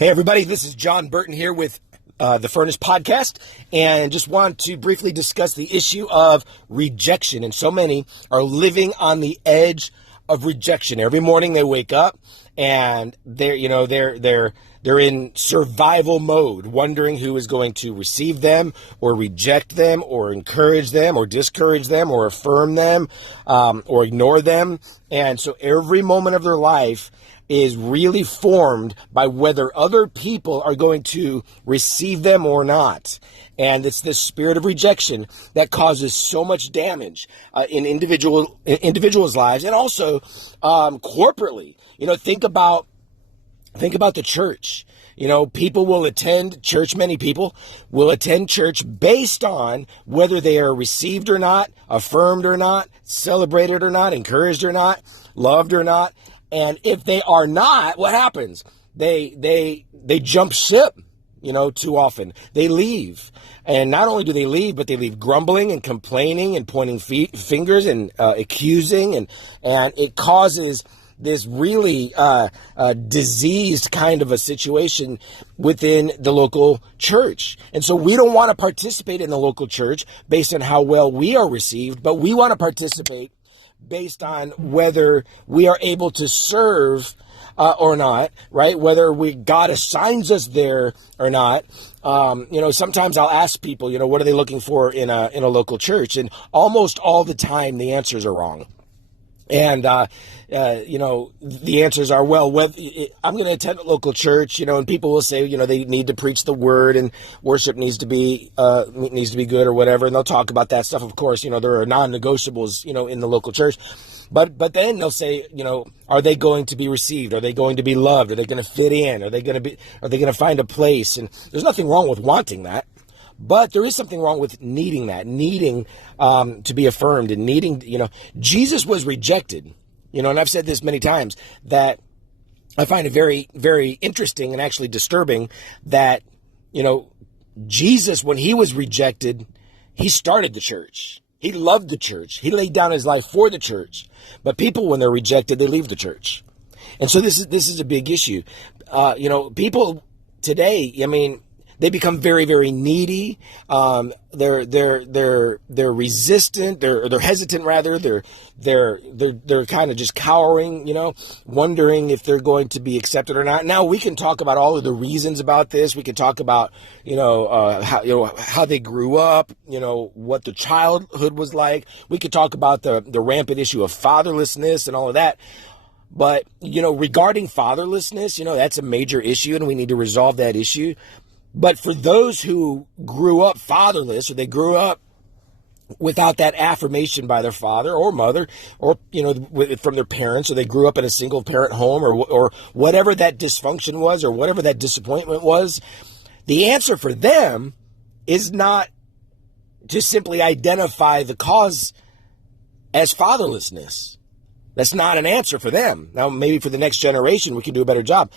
Hey, everybody, this is John Burton here with the Furnace Podcast, and just want to briefly discuss the issue of rejection. And so many are living on the edge of rejection. Every morning they wake up and they're in survival mode, wondering who is going to receive them or reject them or encourage them or discourage them or affirm them or ignore them. And so every moment of their life is really formed by whether other people are going to receive them or not. And it's this spirit of rejection that causes so much damage in individuals' lives, and also corporately. Think about the church. People will attend church. Many people will attend church based on whether they are received or not, affirmed or not, celebrated or not, encouraged or not, loved or not. And if they are not, what happens? They jump ship, too often. They leave. And not only do they leave, but they leave grumbling and complaining and pointing fingers and accusing. And it causes this really diseased kind of a situation within the local church. And so we don't want to participate in the local church based on how well we are received, but we want to participate based on whether we are able to serve or not, right? Whether God assigns us there or not. Sometimes I'll ask people, what are they looking for in a local church? And almost all the time the answers are wrong. And, the answers are, I'm going to attend a local church, and people will say, they need to preach the word and worship needs to be good or whatever. And they'll talk about that stuff. Of course, there are non-negotiables, in the local church. But then they'll say, are they going to be received? Are they going to be loved? Are they going to fit in? Are they going to find a place? And there's nothing wrong with wanting that. But there is something wrong with needing that, needing to be affirmed and needing, Jesus was rejected, and I've said this many times that I find it very, very interesting and actually disturbing that, Jesus, when he was rejected, he started the church. He loved the church. He laid down his life for the church. But people, when they're rejected, they leave the church. And so this is a big issue. People today, they become very, very needy. They're resistant. They're hesitant rather. They're kind of just cowering, wondering if they're going to be accepted or not. Now we can talk about all of the reasons about this. We can talk about, how they grew up, what the childhood was like. We could talk about the rampant issue of fatherlessness and all of that. But, regarding fatherlessness, that's a major issue and we need to resolve that issue. But for those who grew up fatherless, or they grew up without that affirmation by their father or mother, or, from their parents, or they grew up in a single parent home, or whatever that dysfunction was, or whatever that disappointment was, the answer for them is not to simply identify the cause as fatherlessness. That's not an answer for them. Now, maybe for the next generation, we can do a better job.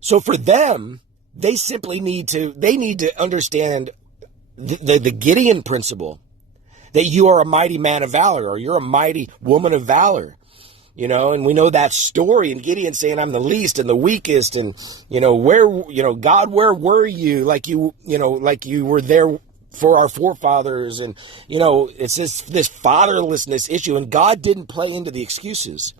So for them, they simply need to understand the Gideon principle, that you are a mighty man of valor, or you're a mighty woman of valor, and we know that story, and Gideon saying, I'm the least and the weakest, and, God, where were you? Like you were there for our forefathers. And, it's this fatherlessness issue, and God didn't play into the excuses.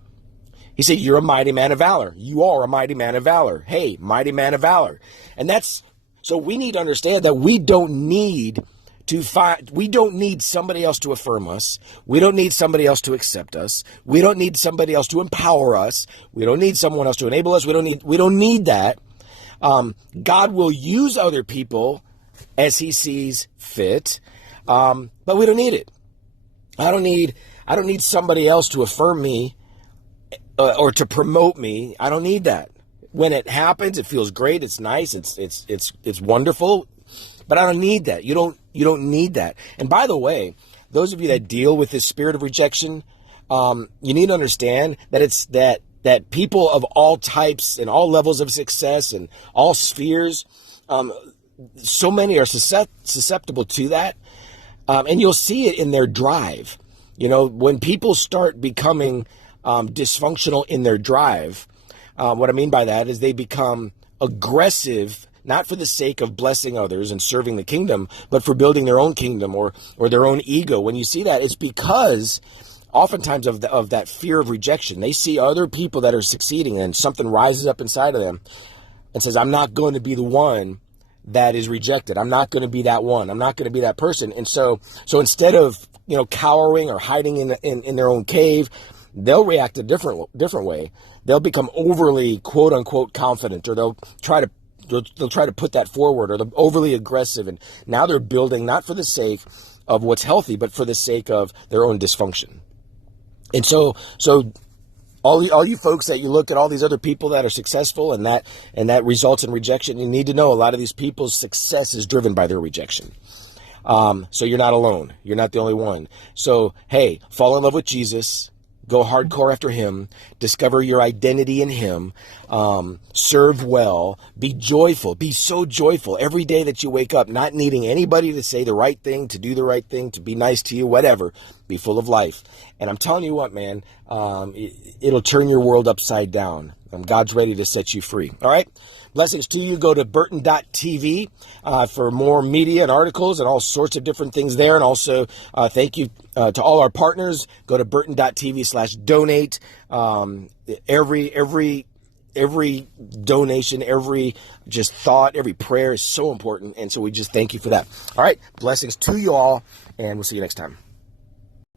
He said, you're a mighty man of valor. You are a mighty man of valor. Hey, mighty man of valor. And so we need to understand that we don't need somebody else to affirm us. We don't need somebody else to accept us. We don't need somebody else to empower us. We don't need someone else to enable us. We don't need that. God will use other people as he sees fit. But we don't need it. I don't need somebody else to affirm me or to promote me. I don't need that. When it happens, it feels great. It's nice. It's wonderful. But I don't need that. You don't need that. And by the way, those of you that deal with this spirit of rejection, you need to understand that it's that people of all types and all levels of success and all spheres, so many are susceptible to that. And you'll see it in their drive. When people start becoming dysfunctional in their drive, what I mean by that is they become aggressive, not for the sake of blessing others and serving the kingdom, but for building their own kingdom or their own ego. When you see that, it's because oftentimes of that fear of rejection. They see other people that are succeeding and something rises up inside of them and says, I'm not going to be the one that is rejected. I'm not going to be that one. I'm not going to be that person. And so instead of, cowering or hiding in their own cave, they'll react a different way. They'll become overly quote unquote confident, or they'll try to put that forward, or they're overly aggressive. And now they're building not for the sake of what's healthy, but for the sake of their own dysfunction. And so all you folks that you look at all these other people that are successful and that results in rejection, you need to know a lot of these people's success is driven by their rejection. So you're not alone. You're not the only one. So, hey, fall in love with Jesus. Go hardcore after him. Discover your identity in him. Serve well. Be joyful. Be so joyful every day that you wake up, not needing anybody to say the right thing, to do the right thing, to be nice to you, whatever. Be full of life. And I'm telling you what, man, it'll turn your world upside down. God's ready to set you free. All right? Blessings to you. Go to Burton.tv for more media and articles and all sorts of different things there. And also, thank you to all our partners. Go to Burton.tv/donate. Every donation, every just thought, every prayer is so important. And so we just thank you for that. All right. Blessings to you all. And we'll see you next time.